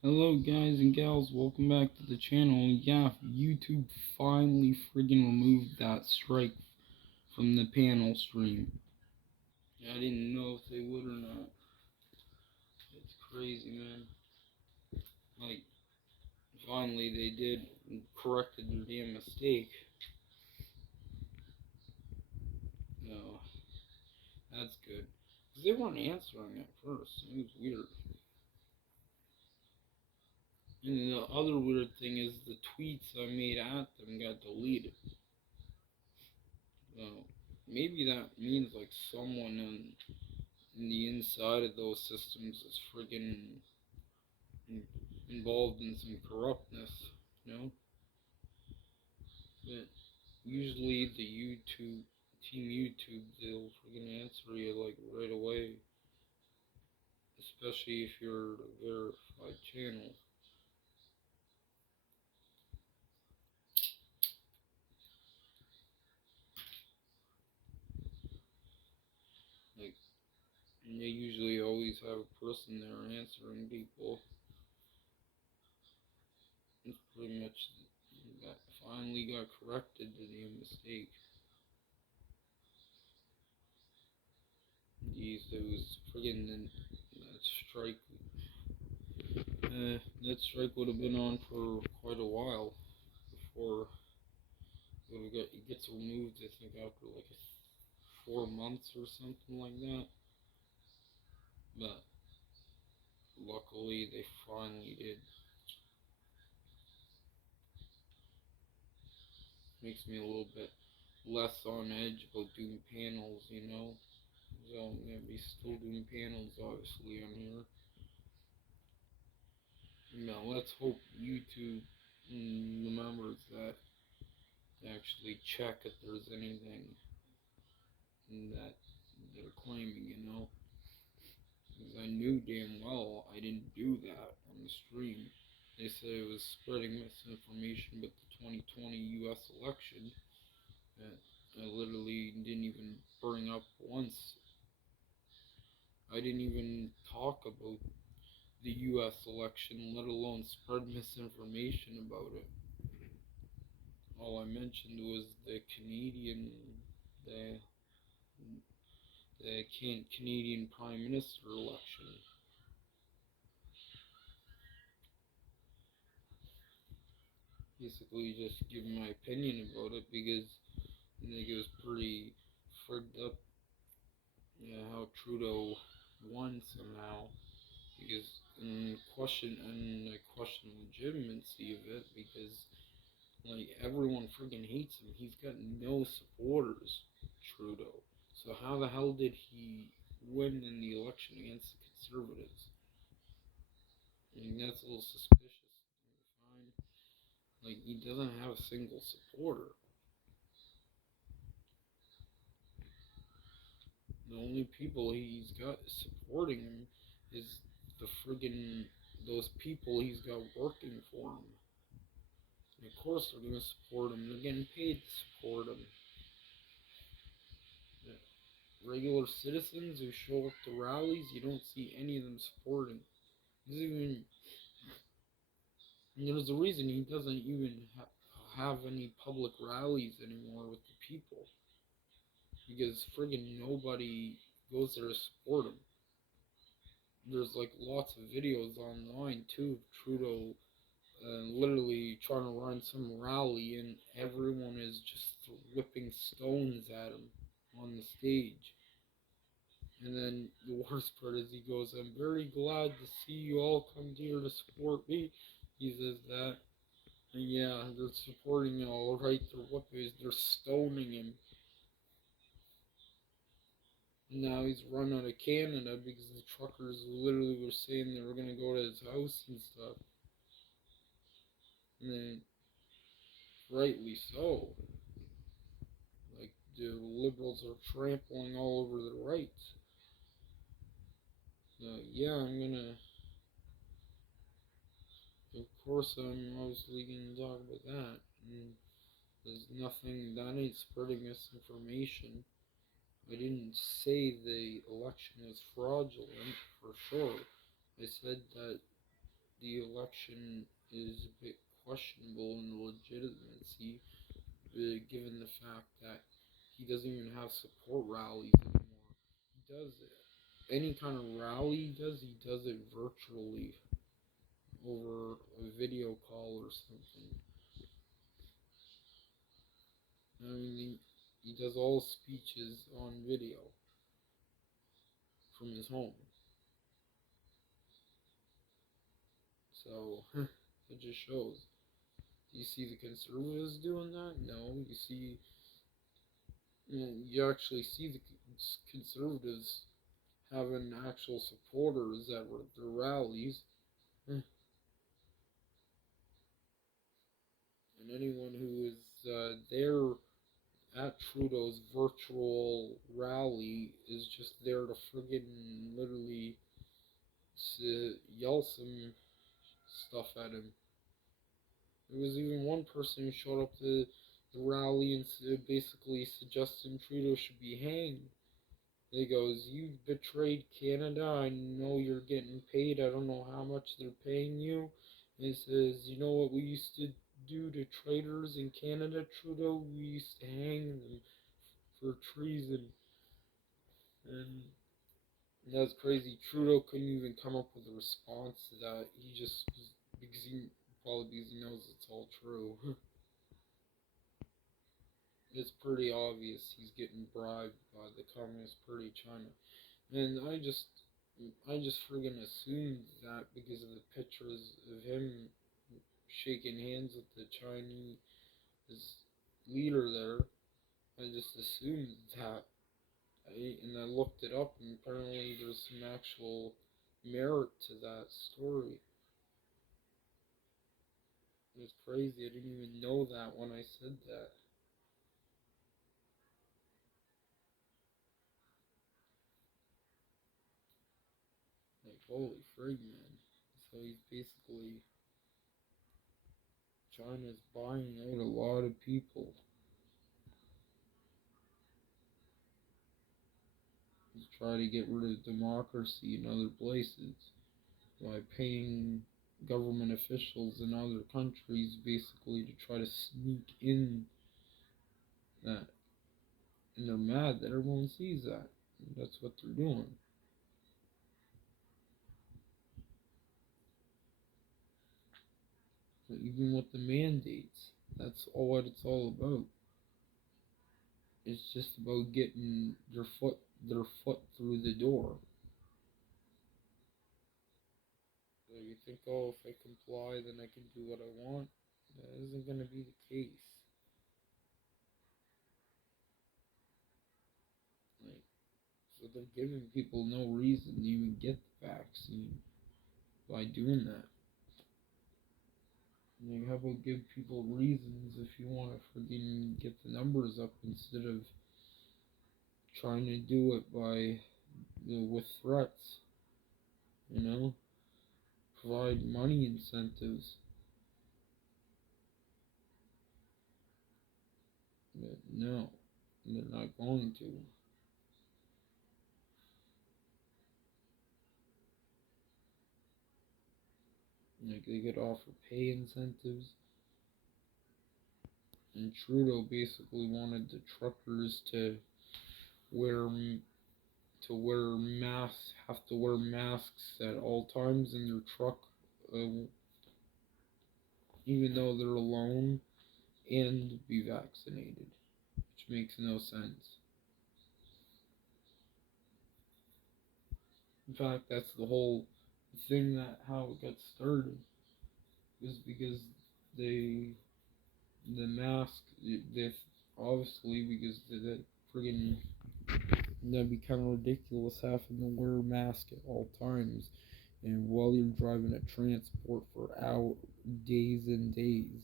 Hello guys and gals, welcome back to the channel. Yeah, YouTube finally friggin' removed that strike from the panel stream. I didn't know if they would or not. It's crazy, man. Like, finally they did and corrected their damn mistake. No, that's good. Because they weren't answering at first. It was weird. And the other weird thing is the tweets I made at them got deleted. So, maybe that means like someone in the inside of those systems is friggin' involved in some corruptness, you know? But usually the Team YouTube, they'll friggin' answer you like right away, especially if you're a verified channel. Like, and they usually always have a person there answering people. It's pretty much that finally got corrected to the mistake. It was friggin' that strike. That strike would have been on for quite a while before it gets removed. I think after like 4 months or something like that. But luckily, they finally did. Makes me a little bit less on edge about doing panels, you know. So I'm gonna be still doing panels, obviously, on here. Now let's hope YouTube remembers that to actually check if there's anything that they're claiming, you know. Because I knew damn well I didn't do that on the stream. They said it was spreading misinformation about the 2020 US election that I literally didn't even bring up once. I didn't even talk about the US election, let alone spread misinformation about it. All I mentioned was the the Canadian Prime Minister election. Basically, just giving my opinion about it because I think it was pretty frigged up, how Trudeau won somehow. Because I question the legitimacy of it because like everyone friggin' hates him. He's got no supporters, Trudeau. So how the hell did he win in the election against the Conservatives? I mean that's a little suspicious. Fine. Like he doesn't have a single supporter. The only people he's got supporting him is the friggin' those people he's got working for him. And of course they're gonna support him. They're getting paid to support him. The regular citizens who show up to rallies, you don't see any of them supporting. Even there's a reason he doesn't even have any public rallies anymore with the people because friggin' nobody goes there to support him. There's like lots of videos online too of Trudeau literally trying to run some rally and everyone is just whipping stones at him on the stage. And then the worst part is he goes, I'm very glad to see you all come here to support me. He says that. And yeah, they're supporting him all right. They're whipping, they're stoning him. And now he's run out of Canada because the truckers literally were saying they were going to go to his house and stuff. And then, rightly so. Like, the liberals are trampling all over the rights. So, yeah, I'm gonna. Of course, I'm obviously gonna talk about that. And there's nothing. That ain't spreading misinformation. I didn't say the election was fraudulent, for sure. I said that the election is a bit questionable in legitimacy, given the fact that he doesn't even have support rallies anymore. He does any kind of rally he does it virtually over a video call or something. I mean, he does all speeches on video from his home. So, it just shows. Do you see the conservatives doing that? No. You actually see the conservatives having actual supporters at their rallies. And anyone who is there at Trudeau's virtual rally is just there to friggin' literally yell some stuff at him. There was even one person who showed up to the rally and basically suggesting Trudeau should be hanged. He goes, "You betrayed Canada. I know you're getting paid. I don't know how much they're paying you." And he says, "You know what we used to do to traitors in Canada, Trudeau? We used to hang them for treason." And that's crazy. Trudeau couldn't even come up with a response to that. He just, probably because he knows it's all true. It's pretty obvious he's getting bribed by the Communist Party of China. And I just friggin' assumed that because of the pictures of him shaking hands with the Chinese leader there. I just assumed that. And I looked it up, and apparently there's some actual merit to that story. It's crazy. I didn't even know that when I said that. Like, holy frig, man. So he's basically, China's buying out a lot of people. He's trying to get rid of democracy in other places by paying government officials in other countries basically to try to sneak in that. And they're mad that everyone sees that. That's what they're doing. So even with the mandates, that's all what it's all about. It's just about getting their foot through the door. So you think, oh, if I comply, then I can do what I want. That isn't going to be the case. Like, so they're giving people no reason to even get the vaccine by doing that. Like, how about give people reasons if you want to freaking get the numbers up instead of trying to do it by with threats, you know? Provide money incentives. But no, they're not going to. Like, they could offer pay incentives. And Trudeau basically wanted the truckers to wear have to wear masks at all times in their truck, even though they're alone, and be vaccinated, which makes no sense. In fact, that's the whole thing, that how it got started is because they the mask, they obviously, because the friggin' that'd be kind of ridiculous having to wear a mask at all times, and while you're driving a transport for hours, days and days,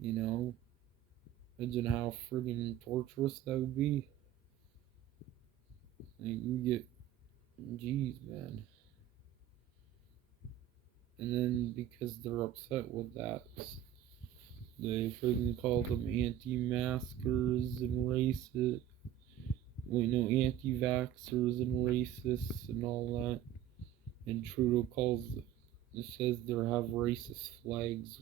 you know. Imagine how friggin' torturous that would be. Like, you get, jeez, man. And then because they're upset with that, they friggin' call them anti-maskers and racist. Anti-vaxxers and racists and all that. And Trudeau calls it says they have racist flags,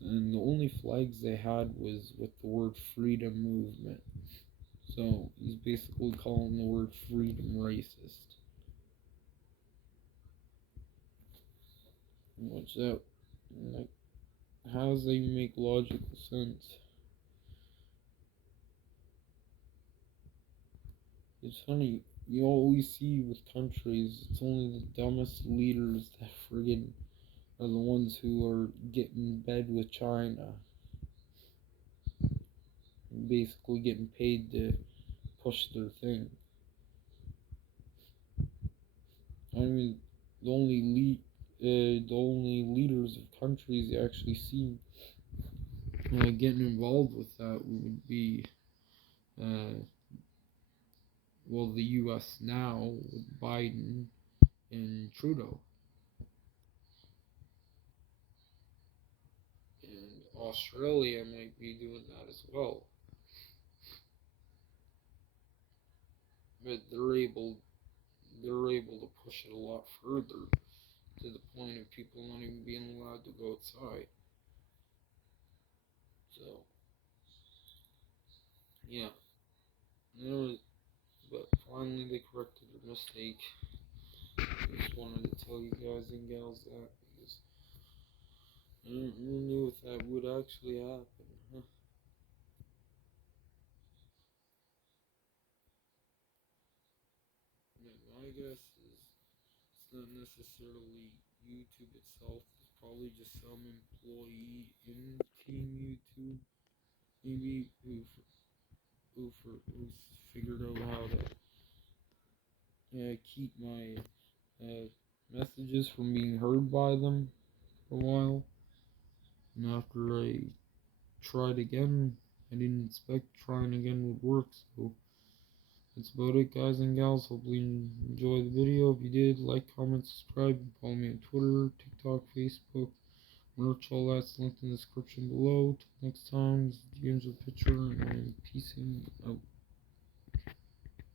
and the only flags they had was with the word freedom movement. So he's basically calling the word freedom racist. What's that? Like, how does that make logical sense? It's funny, you always see with countries, it's only the dumbest leaders that friggin' are the ones who are getting in bed with China, basically getting paid to push their thing. I mean, the only leaders of countries you actually see getting involved with that would be, uh, well, the U.S. now with Biden and Trudeau, and Australia might be doing that as well, but they're able to push it a lot further to the point of people not even being allowed to go outside. So yeah, but finally they corrected their mistake. I just wanted to tell you guys and gals that because I didn't really know if that would actually happen. Huh? My guess is it's not necessarily YouTube itself. It's probably just some employee in Team YouTube, maybe who's figured out how to keep my messages from being heard by them for a while. And after I tried again, I didn't expect trying again would work. So that's about it, guys and gals. Hopefully you enjoyed the video. If you did, like, comment, subscribe, follow me on Twitter, TikTok, Facebook, merch, all that's linked in the description below. Till next time, this is James with Pitcher, and I'm peacing out.